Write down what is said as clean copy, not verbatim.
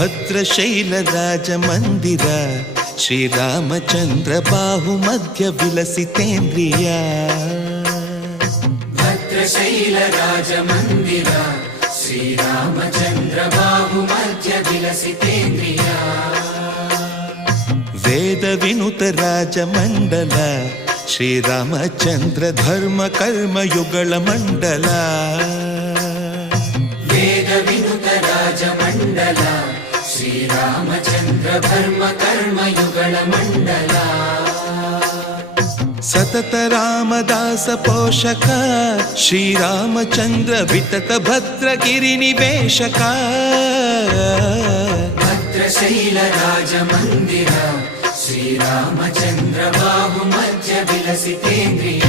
ಭದ್ರಶೈಲ ರಾಜ ಮಂದಿರ ಶ್ರೀರಾಮಚಂದ್ರ ಬಾಹು ಮಧ್ಯ ವಿಲಸಿತೇಂದ್ರಿಯ ಭದ್ರಶೈಲ ರಾಜ ಮಂದಿರ ಶ್ರೀರಾಮಚಂದ್ರ ಬಾಹು ಮಧ್ಯ ವಿಲಸಿತೇಂದ್ರಿಯ ವೇದ ವಿನುತ ರಾಜ ಮಂಡಲ ಶ್ರೀರಾಮಚಂದ್ರ ಧರ್ಮ ಕರ್ಮ ಯುಗಳ ಮಂಡಲ ವೇದ ವಿನುತ ರಾಜ ಮಂಡಲ ಶ್ರೀರಾಮಚಂದ್ರ ಧರ್ಮ ಕರ್ಮ ಯುಗಳ ಮಂಡಲ ಸತತ ರಾಮದಾಸ ಪೋಷಕ ಶ್ರೀರಾಮಚಂದ್ರ ವಿತತ ಭದ್ರಗಿರಿ ನಿವೇಶಕ ಭದ್ರಶೈಲ ರಾಜ ಮಂದಿರ ಶ್ರೀರಾಮಚಂದ್ರ ಬಾಹು ಮಧ್ಯ ವಿಲಸಿತೇಂದ್ರಿಯ